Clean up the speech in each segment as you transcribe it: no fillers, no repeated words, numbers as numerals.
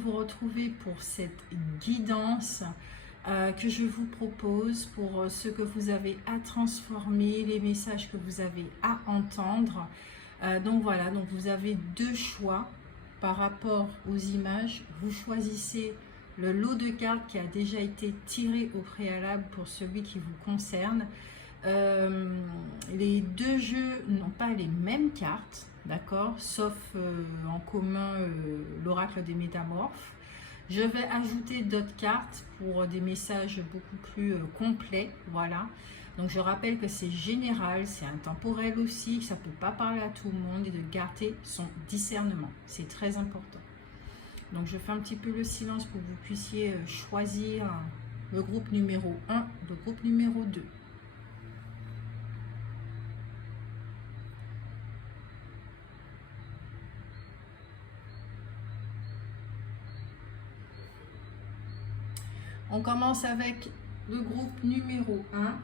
vous retrouver pour cette guidance que je vous propose pour ce que vous avez à transformer, les messages que vous avez à entendre. Donc voilà, donc vous avez deux choix par rapport aux images. Vous choisissez le lot de cartes qui a déjà été tiré au préalable pour celui qui vous concerne. Les deux jeux n'ont pas les mêmes cartes, d'accord, sauf en commun l'oracle des métamorphes. Je vais ajouter d'autres cartes pour des messages beaucoup plus complets, voilà. Donc je rappelle que c'est général, c'est intemporel aussi, que ça ne peut pas parler à tout le monde et de garder son discernement, c'est très important. Donc je fais un petit peu le silence pour que vous puissiez choisir le groupe numéro 1, le groupe numéro 2. On commence avec le groupe numéro 1.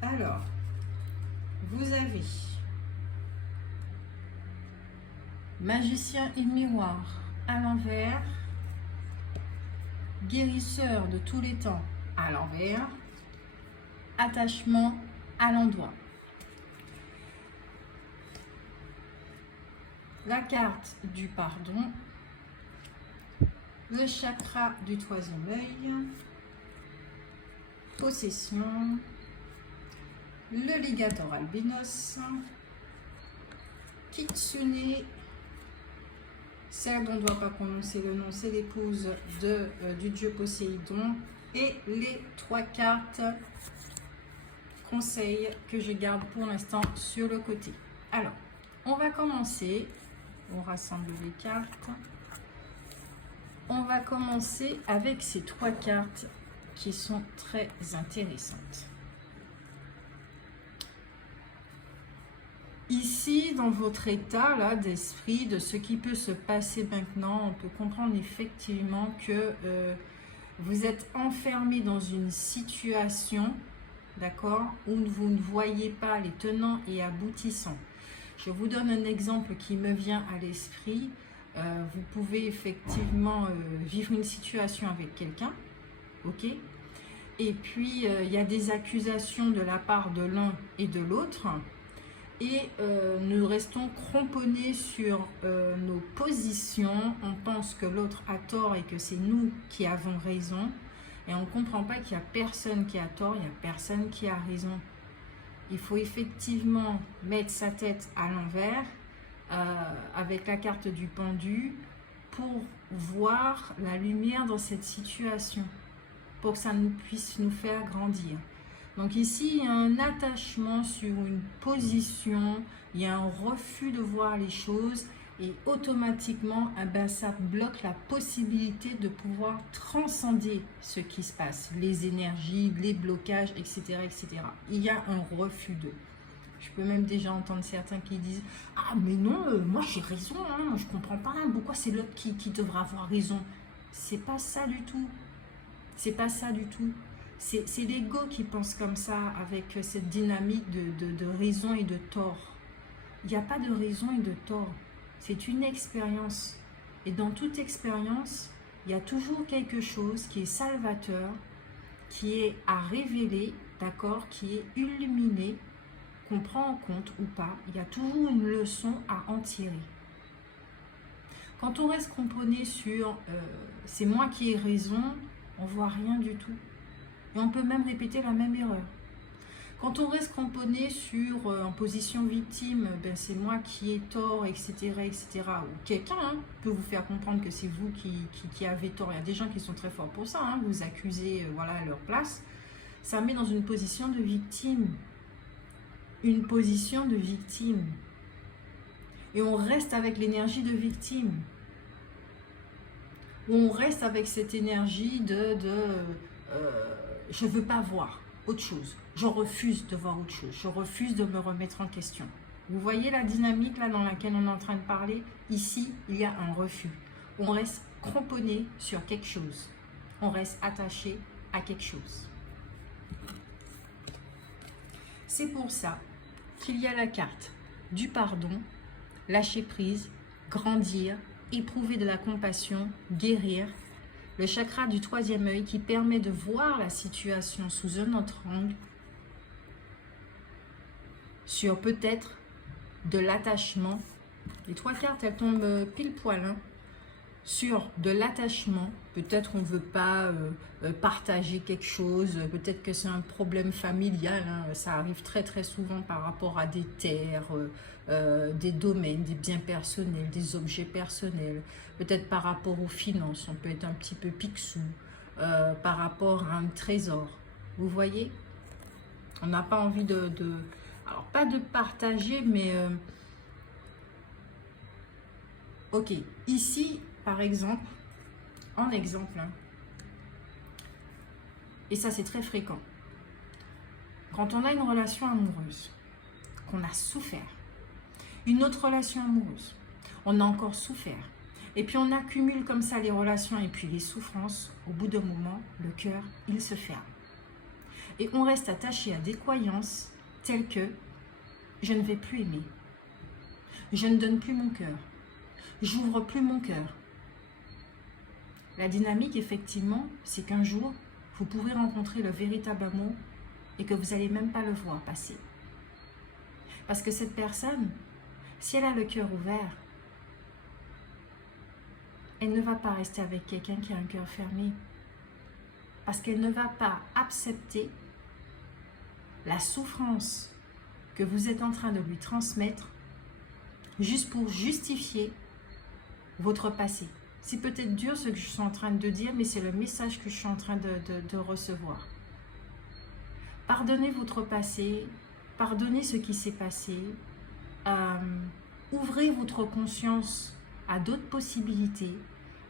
Alors, vous avez magicien et miroir à l'envers, guérisseur de tous les temps à l'envers, attachement à l'endroit. La carte du pardon, le chakra du troisième œil, possession, le ligator albinos, Kitsune, celle dont on ne doit pas prononcer le nom, c'est l'épouse du dieu Poséidon, et les trois cartes conseils que je garde pour l'instant sur le côté. Alors, on va commencer, on rassemble les cartes, on va commencer avec ces trois cartes qui sont très intéressantes. Ici, dans votre état là d'esprit, de ce qui peut se passer maintenant, on peut comprendre effectivement que vous êtes enfermé dans une situation, d'accord, où vous ne voyez pas les tenants et aboutissants. Je vous donne un exemple qui me vient à l'esprit. Vous pouvez effectivement vivre une situation avec quelqu'un, ok? Et puis, il y a des accusations de la part de l'un et de l'autre. Et nous restons cramponnés sur nos positions. On pense que l'autre a tort et que c'est nous qui avons raison. Et on ne comprend pas qu'il n'y a personne qui a tort, il n'y a personne qui a raison. Il faut effectivement mettre sa tête à l'envers avec la carte du pendu pour voir la lumière dans cette situation, pour que ça puisse nous faire grandir. Donc ici, il y a un attachement sur une position, il y a un refus de voir les choses et automatiquement, ça bloque la possibilité de pouvoir transcender ce qui se passe, les énergies, les blocages, etc. etc. Il y a un refus de. Je peux même déjà entendre certains qui disent « Ah mais non, moi j'ai raison, hein, je ne comprends pas, hein, pourquoi c'est l'autre qui devra avoir raison ?» C'est pas ça du tout. C'est pas ça du tout. C'est l'ego qui pense comme ça, avec cette dynamique de raison et de tort. Il n'y a pas de raison et de tort. C'est une expérience. Et dans toute expérience, il y a toujours quelque chose qui est salvateur, qui est à révéler, d'accord, qui est illuminé, qu'on prend en compte ou pas. Il y a toujours une leçon à en tirer. Quand on reste cramponné sur c'est moi qui ai raison, on ne voit rien du tout. Et on peut même répéter la même erreur. Quand on reste cramponné sur en position victime, ben c'est moi qui ai tort, etc., etc., ou quelqu'un peut vous faire comprendre que c'est vous qui avez tort. Il y a des gens qui sont très forts pour ça, hein, vous accusez voilà, à leur place. Ça met dans une position de victime. Une position de victime. Et on reste avec l'énergie de victime. On reste avec cette énergie je ne veux pas voir autre chose. Je refuse de voir autre chose. Je refuse de me remettre en question. Vous voyez la dynamique là dans laquelle on est en train de parler? Ici, il y a un refus. On reste cramponné sur quelque chose. On reste attaché à quelque chose. C'est pour ça qu'il y a la carte du pardon, lâcher prise, grandir, éprouver de la compassion, guérir. Le chakra du troisième œil qui permet de voir la situation sous un autre angle, sur peut-être de l'attachement. Les trois cartes, elles tombent pile poil, hein, sur de l'attachement. Peut-être on ne veut pas partager quelque chose, peut-être que c'est un problème familial, hein, ça arrive très très souvent par rapport à des terres, des domaines, des biens personnels, des objets personnels, peut-être par rapport aux finances, on peut être un petit peu picsou, par rapport à un trésor. Vous voyez, on n'a pas envie alors pas de partager, mais ok, ici par exemple, en exemple, hein, et ça c'est très fréquent, quand on a une relation amoureuse, qu'on a souffert, une autre relation amoureuse, on a encore souffert, et puis on accumule comme ça les relations et puis les souffrances, au bout d'un moment, le cœur, il se ferme. Et on reste attaché à des croyances telles que « je ne vais plus aimer »,« je ne donne plus mon cœur »,« j'ouvre plus mon cœur ». La dynamique, effectivement, c'est qu'un jour, vous pourrez rencontrer le véritable amour et que vous n'allez même pas le voir passer. Parce que cette personne, si elle a le cœur ouvert, elle ne va pas rester avec quelqu'un qui a un cœur fermé. Parce qu'elle ne va pas accepter la souffrance que vous êtes en train de lui transmettre juste pour justifier votre passé. C'est peut-être dur ce que je suis en train de dire, mais c'est le message que je suis en train de recevoir. Pardonnez votre passé, pardonnez ce qui s'est passé, ouvrez votre conscience à d'autres possibilités,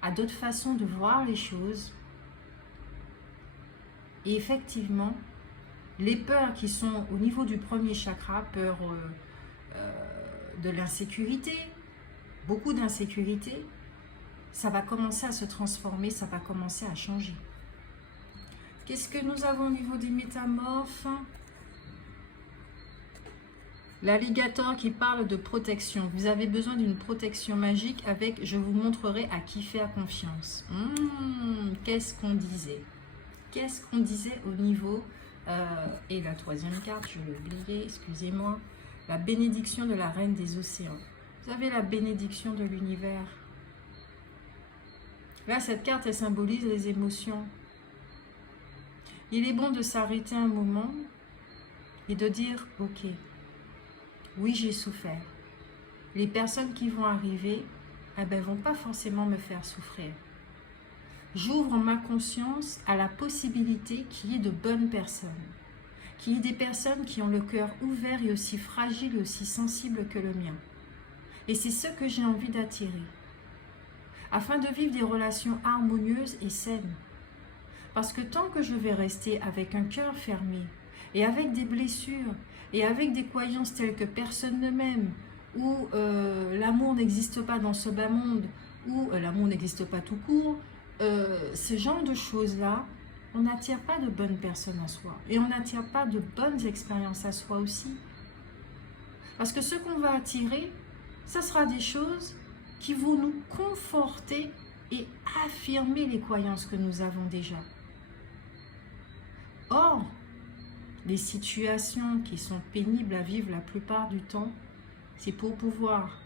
à d'autres façons de voir les choses. Et effectivement, les peurs qui sont au niveau du premier chakra, peur de l'insécurité, beaucoup d'insécurité, ça va commencer à se transformer, ça va commencer à changer. Qu'est-ce que nous avons au niveau des métamorphes? L'alligator qui parle de protection. Vous avez besoin d'une protection magique avec « je vous montrerai à qui faire confiance ». Qu'est-ce qu'on disait? Qu'est-ce qu'on disait au niveau... et la troisième carte, je l'ai oublié, excusez-moi. La bénédiction de la reine des océans. Vous avez la bénédiction de l'univers. Là, cette carte, elle symbolise les émotions. Il est bon de s'arrêter un moment et de dire, ok, oui, j'ai souffert. Les personnes qui vont arriver, eh ben, vont pas forcément me faire souffrir. J'ouvre ma conscience à la possibilité qu'il y ait de bonnes personnes, qu'il y ait des personnes qui ont le cœur ouvert et aussi fragile et aussi sensible que le mien. Et c'est ce que j'ai envie d'attirer, afin de vivre des relations harmonieuses et saines. Parce que tant que je vais rester avec un cœur fermé, et avec des blessures, et avec des croyances telles que personne ne m'aime, ou l'amour n'existe pas dans ce bas monde, ou l'amour n'existe pas tout court, ce genre de choses-là, on n'attire pas de bonnes personnes à soi. Et on n'attire pas de bonnes expériences à soi aussi. Parce que ce qu'on va attirer, ça sera des choses qui vont nous conforter et affirmer les croyances que nous avons déjà. Or, les situations qui sont pénibles à vivre la plupart du temps, c'est pour pouvoir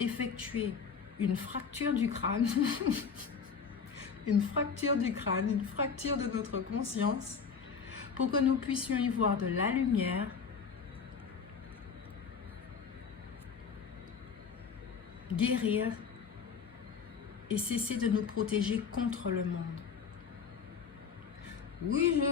effectuer une fracture du crâne, une fracture du crâne, une fracture de notre conscience, pour que nous puissions y voir de la lumière, guérir et cesser de nous protéger contre le monde. Oui,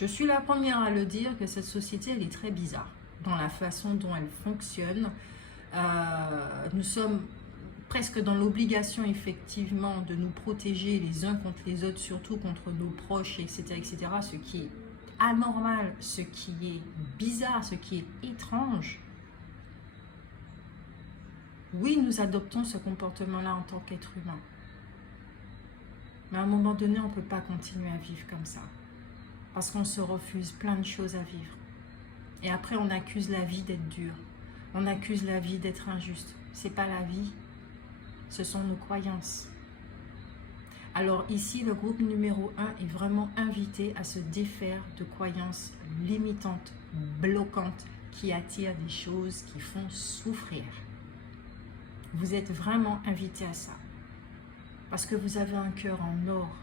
je suis la première à le dire que cette société, elle est très bizarre dans la façon dont elle fonctionne. Nous sommes presque dans l'obligation, effectivement, de nous protéger les uns contre les autres, surtout contre nos proches, etc., etc., ce qui est anormal, ce qui est bizarre, ce qui est étrange. Oui, nous adoptons ce comportement-là en tant qu'être humain. Mais à un moment donné, on ne peut pas continuer à vivre comme ça. Parce qu'on se refuse plein de choses à vivre. Et après, on accuse la vie d'être dure. On accuse la vie d'être injuste. C'est pas la vie. Ce sont nos croyances. Alors ici, le groupe numéro 1 est vraiment invité à se défaire de croyances limitantes, bloquantes, qui attirent des choses qui font souffrir. Vous êtes vraiment invité à ça. Parce que vous avez un cœur en or.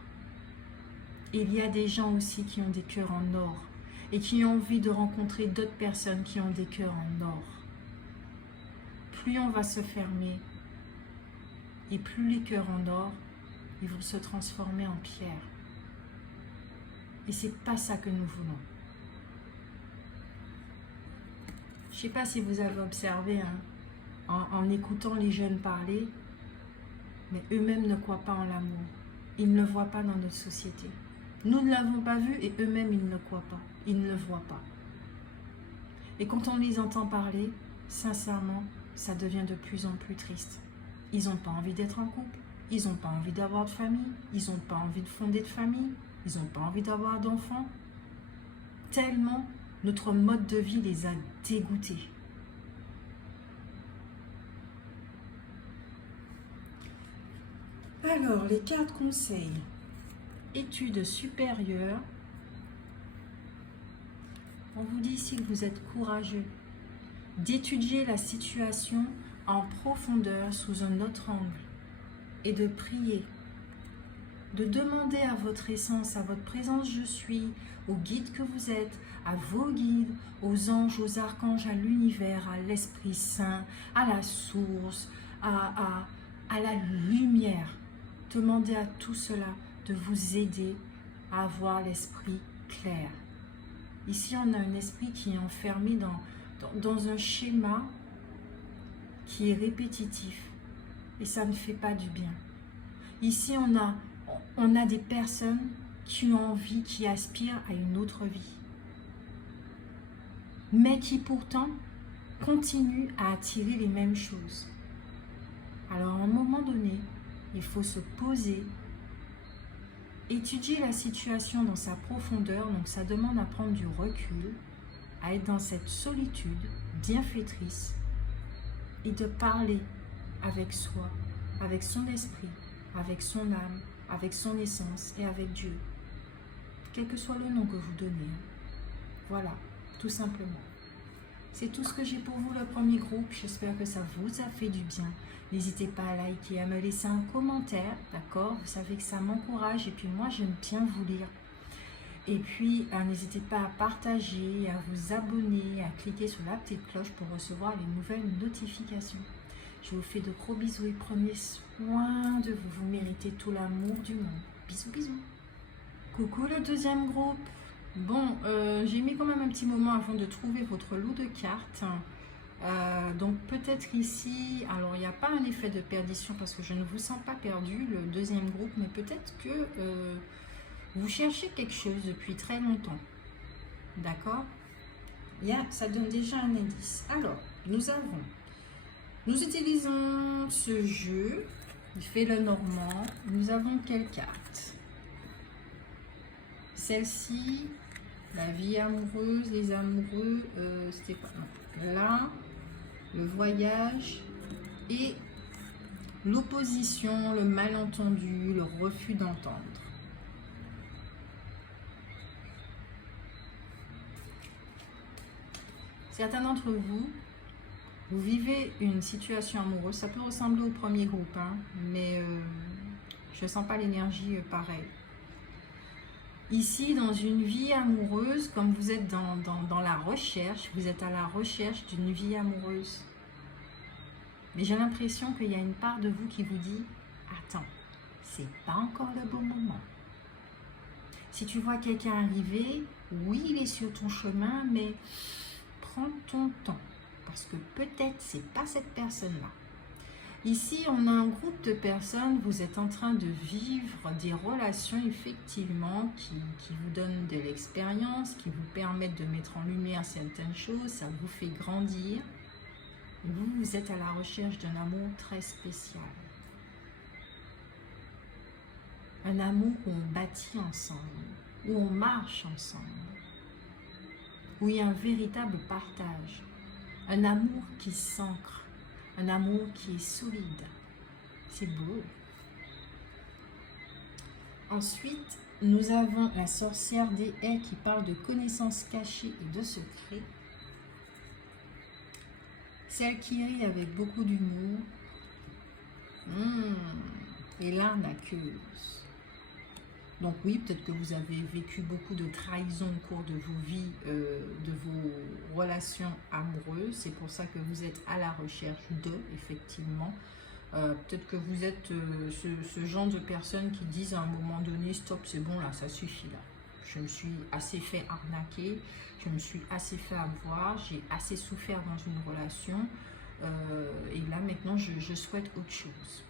Et il y a des gens aussi qui ont des cœurs en or. Et qui ont envie de rencontrer d'autres personnes qui ont des cœurs en or. Plus on va se fermer, et plus les cœurs en or, ils vont se transformer en pierre. Et c'est pas ça que nous voulons. Je ne sais pas si vous avez observé, hein, en écoutant les jeunes parler, mais eux-mêmes ne croient pas en l'amour. Ils ne le voient pas dans notre société. Nous ne l'avons pas vu et eux-mêmes, ils ne le croient pas. Ils ne le voient pas. Et quand on les entend parler, sincèrement, ça devient de plus en plus triste. Ils n'ont pas envie d'être en couple. Ils n'ont pas envie d'avoir de famille. Ils n'ont pas envie de fonder de famille. Ils n'ont pas envie d'avoir d'enfants. Tellement notre mode de vie les a dégoûtés. Alors, les cartes conseils. Études supérieures. On vous dit ici que vous êtes courageux. D'étudier la situation en profondeur sous un autre angle. Et de prier. De demander à votre essence, à votre présence je suis, au guide que vous êtes, à vos guides, aux anges, aux archanges, à l'univers, à l'Esprit Saint, à la source, à la lumière. Demandez à tout cela de vous aider à avoir l'esprit clair. Ici, on a un esprit qui est enfermé dans un schéma qui est répétitif et ça ne fait pas du bien. Ici, on a des personnes qui ont envie, qui aspirent à une autre vie, mais qui pourtant continuent à attirer les mêmes choses. Alors, à un moment donné, il faut se poser, étudier la situation dans sa profondeur, donc ça demande à prendre du recul, à être dans cette solitude bienfaitrice et de parler avec soi, avec son esprit, avec son âme, avec son essence et avec Dieu. Quel que soit le nom que vous donnez. Voilà, tout simplement. C'est tout ce que j'ai pour vous, le premier groupe. J'espère que ça vous a fait du bien. N'hésitez pas à liker, à me laisser un commentaire, d'accord? Vous savez que ça m'encourage et puis moi, j'aime bien vous lire. Et puis, n'hésitez pas à partager, à vous abonner, à cliquer sur la petite cloche pour recevoir les nouvelles notifications. Je vous fais de gros bisous et prenez soin de vous. Vous méritez tout l'amour du monde. Bisous, bisous. Coucou le deuxième groupe. Bon, j'ai mis quand même un petit moment avant de trouver votre lot de cartes. Donc peut-être ici, alors il n'y a pas un effet de perdition parce que je ne vous sens pas perdu, le deuxième groupe, mais peut-être que vous cherchez quelque chose depuis très longtemps. D'accord? Ça donne déjà un indice. Alors, nous utilisons ce jeu, il fait le normand. Nous avons quelle carte? Celle-ci, la vie amoureuse, les amoureux, c'était pas... Non. Là, le voyage et l'opposition, le malentendu, le refus d'entendre. Certains d'entre vous, vous vivez une situation amoureuse, ça peut ressembler au premier groupe, hein, mais je ne sens pas l'énergie pareille. Ici, dans une vie amoureuse, comme vous êtes dans la recherche, vous êtes à la recherche d'une vie amoureuse. Mais j'ai l'impression qu'il y a une part de vous qui vous dit « Attends, c'est pas encore le bon moment. » Si tu vois quelqu'un arriver, oui, il est sur ton chemin, mais prends ton temps. Parce que peut-être c'est pas cette personne-là. Ici, on a un groupe de personnes, vous êtes en train de vivre des relations effectivement qui vous donnent de l'expérience, qui vous permettent de mettre en lumière certaines choses, ça vous fait grandir. Et vous êtes à la recherche d'un amour très spécial. Un amour où on bâtit ensemble, où on marche ensemble. où il y a un véritable partage, un amour qui s'ancre, un amour qui est solide. C'est beau. Ensuite, nous avons la sorcière des haies qui parle de connaissances cachées et de secrets. Celle qui rit avec beaucoup d'humour. Et l'arnaqueuse. Donc oui, peut-être que vous avez vécu beaucoup de trahisons au cours de vos vies, de vos relations amoureuses. C'est pour ça que vous êtes à la recherche d'eux, effectivement. Peut-être que vous êtes ce genre de personnes qui disent à un moment donné, stop, c'est bon, là, ça suffit, là. Je me suis assez fait arnaquer, je me suis assez fait avoir, j'ai assez souffert dans une relation. Et là, maintenant, je souhaite autre chose.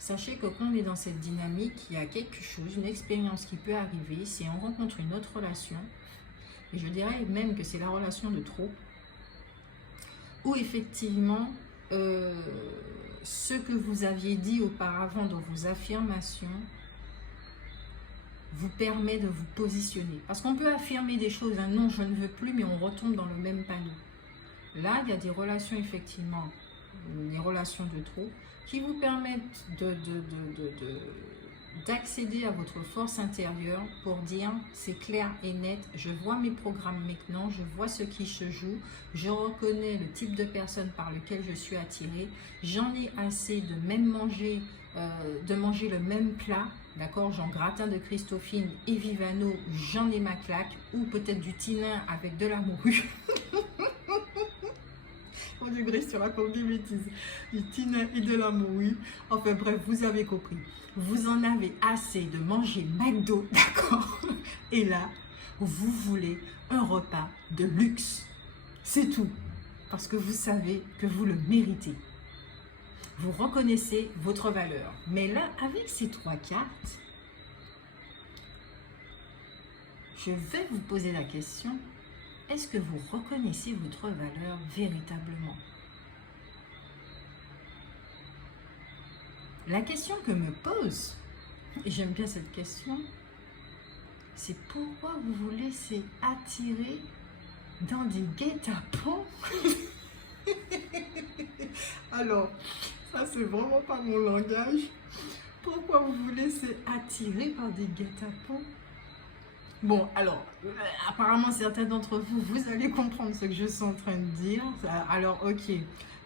Sachez que quand on est dans cette dynamique, il y a quelque chose, une expérience qui peut arriver, c'est on rencontre une autre relation, et je dirais même que c'est la relation de trop, où effectivement, ce que vous aviez dit auparavant dans vos affirmations vous permet de vous positionner. Parce qu'on peut affirmer des choses, un non, je ne veux plus, mais on retombe dans le même panneau. Là, il y a des relations, effectivement, des relations de trop, qui vous permettent d'accéder à votre force intérieure pour dire, c'est clair et net, je vois mes programmes maintenant, je vois ce qui se joue, je reconnais le type de personne par lequel je suis attirée, j'en ai assez de même manger, le même plat, d'accord, genre gratin de Christophine et Vivano, j'en ai ma claque, ou peut-être du tinin avec de la morue. Mon Dieu, Grace, tu racontes des bêtises. Du tinin et de la morue. Enfin bref, vous avez compris. Vous en avez assez de manger McDo, d'accord? Et là, vous voulez un repas de luxe. C'est tout. Parce que vous savez que vous le méritez. Vous reconnaissez votre valeur. Mais là, avec ces 3 cartes, je vais vous poser la question. Est-ce que vous reconnaissez votre valeur véritablement? La question que me pose, et j'aime bien cette question, c'est pourquoi vous vous laissez attirer dans des guet-apens? Alors, ça c'est vraiment pas mon langage. Pourquoi vous vous laissez attirer par des guet-apens? Bon, alors, apparemment, certains d'entre vous, vous allez comprendre ce que je suis en train de dire. Alors, ok.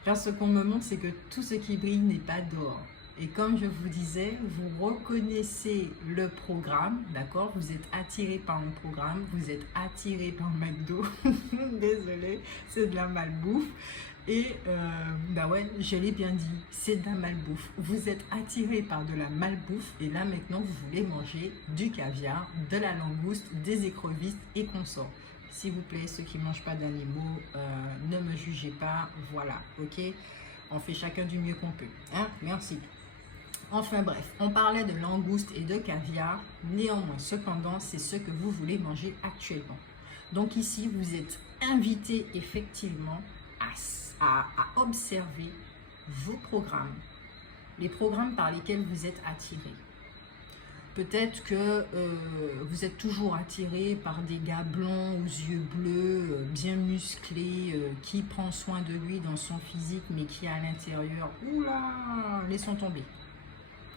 Là, ce qu'on me montre, c'est que tout ce qui brille n'est pas d'or. Et comme je vous disais, vous reconnaissez le programme, d'accord? Vous êtes attiré par le programme, vous êtes attiré par McDo. Désolée, c'est de la malbouffe. Et, bah ouais, je l'ai bien dit, c'est de la malbouffe. Vous êtes attiré par de la malbouffe et là maintenant vous voulez manger du caviar, de la langouste, des écrevisses et consorts. S'il vous plaît, ceux qui ne mangent pas d'animaux, ne me jugez pas, voilà, ok? On fait chacun du mieux qu'on peut, hein? Merci. Enfin bref, on parlait de langouste et de caviar, néanmoins, cependant, c'est ce que vous voulez manger actuellement. Donc ici, vous êtes invité effectivement à observer vos programmes, les programmes par lesquels vous êtes attiré. Peut-être que vous êtes toujours attiré par des gars blonds aux yeux bleus, bien musclés, qui prend soin de lui dans son physique, mais qui à l'intérieur, oula, laissons tomber.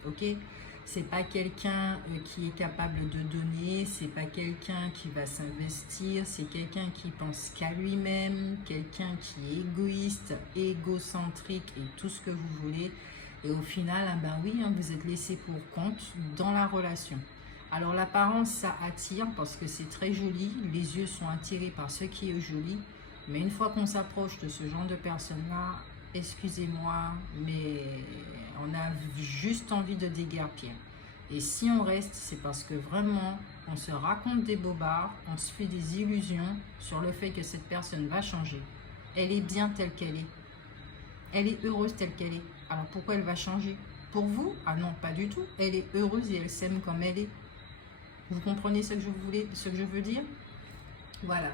Ok? C'est pas quelqu'un qui est capable de donner, c'est pas quelqu'un qui va s'investir, c'est quelqu'un qui pense qu'à lui-même, quelqu'un qui est égoïste, égocentrique et tout ce que vous voulez. Et au final, ah ben oui, hein, vous êtes laissé pour compte dans la relation. Alors l'apparence, ça attire parce que c'est très joli, les yeux sont attirés par ce qui est joli. Mais une fois qu'on s'approche de ce genre de personnes-là, excusez-moi, mais on a juste envie de déguerpir. Et si on reste, c'est parce que vraiment, on se raconte des bobards, on se fait des illusions sur le fait que cette personne va changer. Elle est bien telle qu'elle est. Elle est heureuse telle qu'elle est. Alors pourquoi elle va changer? Pour vous? Ah non, pas du tout. Elle est heureuse et elle s'aime comme elle est. Vous comprenez ce que je veux dire? Voilà.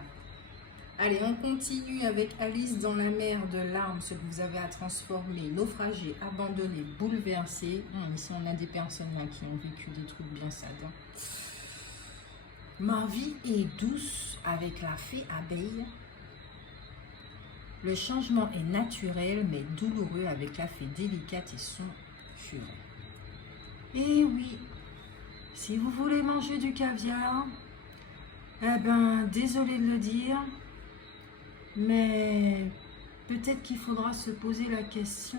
Allez, on continue avec Alice dans la mer de larmes, ce que vous avez à transformer, naufragé, abandonné, bouleversé. Ici, on a des personnes là qui ont vécu des trucs bien sades. Ma vie est douce avec la fée abeille. Le changement est naturel mais douloureux avec la fée délicate et son furet. Et oui, si vous voulez manger du caviar, eh ben, désolé de le dire, mais peut-être qu'il faudra se poser la question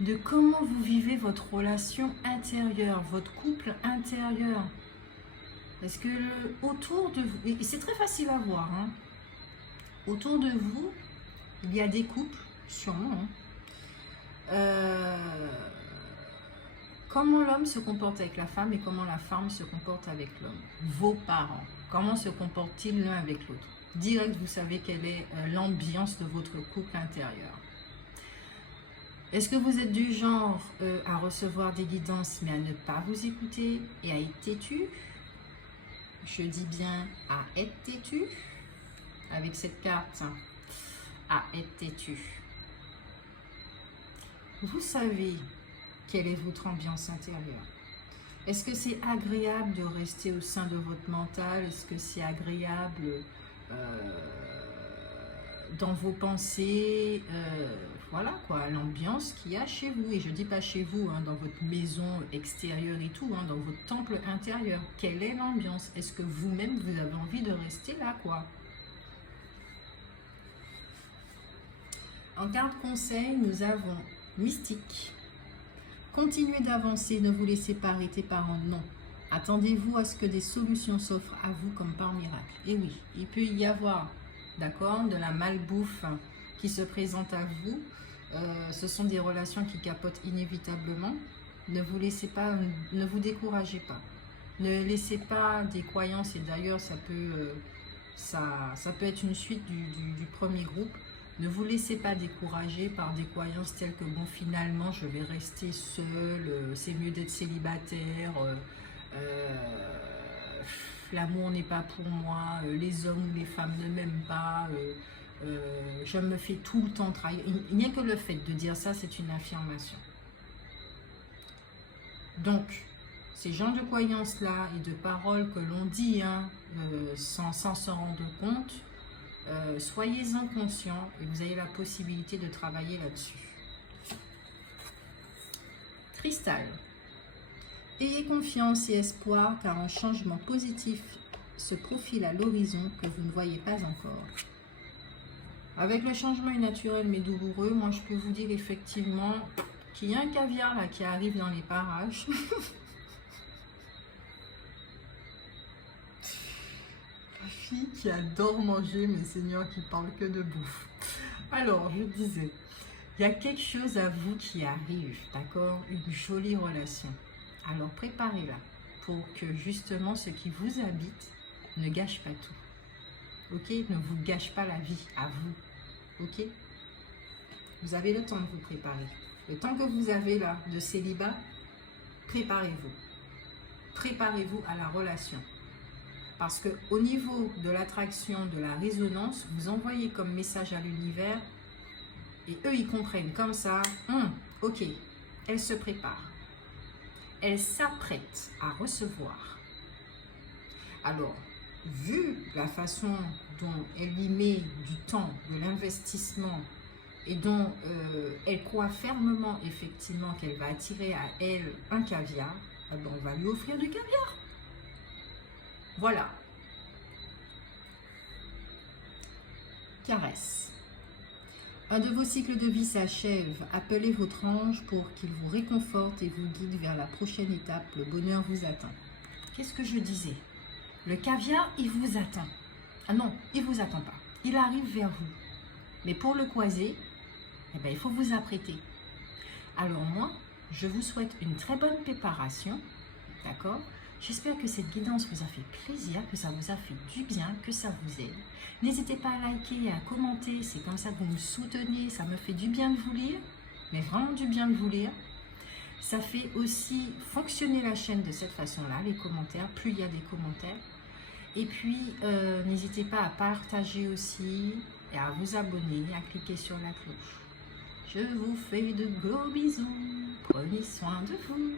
de comment vous vivez votre relation intérieure, votre couple intérieur. Parce que autour de vous, et c'est très facile à voir, hein, autour de vous, il y a des couples, sûrement, comment l'homme se comporte avec la femme et comment la femme se comporte avec l'homme. Vos parents, comment se comportent-ils l'un avec l'autre? Direct, vous savez quelle est l'ambiance de votre couple intérieur. Est-ce que vous êtes du genre à recevoir des guidances mais à ne pas vous écouter et à être têtu? Je dis bien à être têtu avec cette carte, à être têtu. Vous savez quelle est votre ambiance intérieure? Est-ce que c'est agréable de rester au sein de votre mental? Est-ce que c'est agréable dans vos pensées? Voilà quoi, l'ambiance qu'il y a chez vous. Et je dis pas chez vous, hein, dans votre maison extérieure et tout, hein, dans votre temple intérieur. Quelle est l'ambiance? Est-ce que vous-même, vous avez envie de rester là, quoi? En carte conseil, nous avons mystique. Continuez d'avancer, ne vous laissez pas arrêter par un non. Attendez-vous à ce que des solutions s'offrent à vous comme par miracle. Et oui, il peut y avoir, d'accord, de la malbouffe qui se présente à vous. Ce sont des relations qui capotent inévitablement. Ne vous laissez pas, ne vous découragez pas. Ne laissez pas des croyances, et d'ailleurs ça peut être une suite du premier groupe. Ne vous laissez pas décourager par des croyances telles que bon, finalement je vais rester seule, c'est mieux d'être célibataire, l'amour n'est pas pour moi, les hommes ou les femmes ne m'aiment pas, je me fais tout le temps trahir. Il n'y a que le fait de dire ça, c'est une affirmation. Donc, ces genres de croyances-là et de paroles que l'on dit hein, sans s'en rendre compte, soyez-en conscients et vous avez la possibilité de travailler là-dessus. Cristal. Ayez confiance et espoir car un changement positif se profile à l'horizon que vous ne voyez pas encore. Avec le changement est naturel mais douloureux, moi je peux vous dire effectivement qu'il y a un caviar là qui arrive dans les parages. La fille qui adore manger, mes seigneurs, qui parle que de bouffe. Alors, je disais, il y a quelque chose à vous qui arrive, d'accord? Une jolie relation. Alors, préparez-la pour que justement ce qui vous habite ne gâche pas tout. Ok? Ne vous gâche pas la vie à vous. Ok? Vous avez le temps de vous préparer. Le temps que vous avez là de célibat, préparez-vous. Préparez-vous à la relation. Parce qu'au niveau de l'attraction, de la résonance, vous envoyez comme message à l'univers et eux, ils comprennent comme ça. Ok, elle se prépare. Elle s'apprête à recevoir. Alors, vu la façon dont elle y met du temps, de l'investissement et dont elle croit fermement effectivement qu'elle va attirer à elle un caviar, eh ben, on va lui offrir du caviar. Voilà. Caresse. Un de vos cycles de vie s'achève. Appelez votre ange pour qu'il vous réconforte et vous guide vers la prochaine étape. Le bonheur vous attend. Qu'est-ce que je disais? Le caviar, il vous attend. Ah non, il ne vous attend pas. Il arrive vers vous. Mais pour le croiser, eh ben, il faut vous apprêter. Alors moi, je vous souhaite une très bonne préparation. D'accord? J'espère que cette guidance vous a fait plaisir, que ça vous a fait du bien, que ça vous aide. N'hésitez pas à liker et à commenter, c'est comme ça que vous me soutenez, ça me fait du bien de vous lire, mais vraiment du bien de vous lire. Ça fait aussi fonctionner la chaîne de cette façon-là, les commentaires, plus il y a des commentaires. Et puis, n'hésitez pas à partager aussi et à vous abonner, à cliquer sur la cloche. Je vous fais de gros bisous, prenez soin de vous.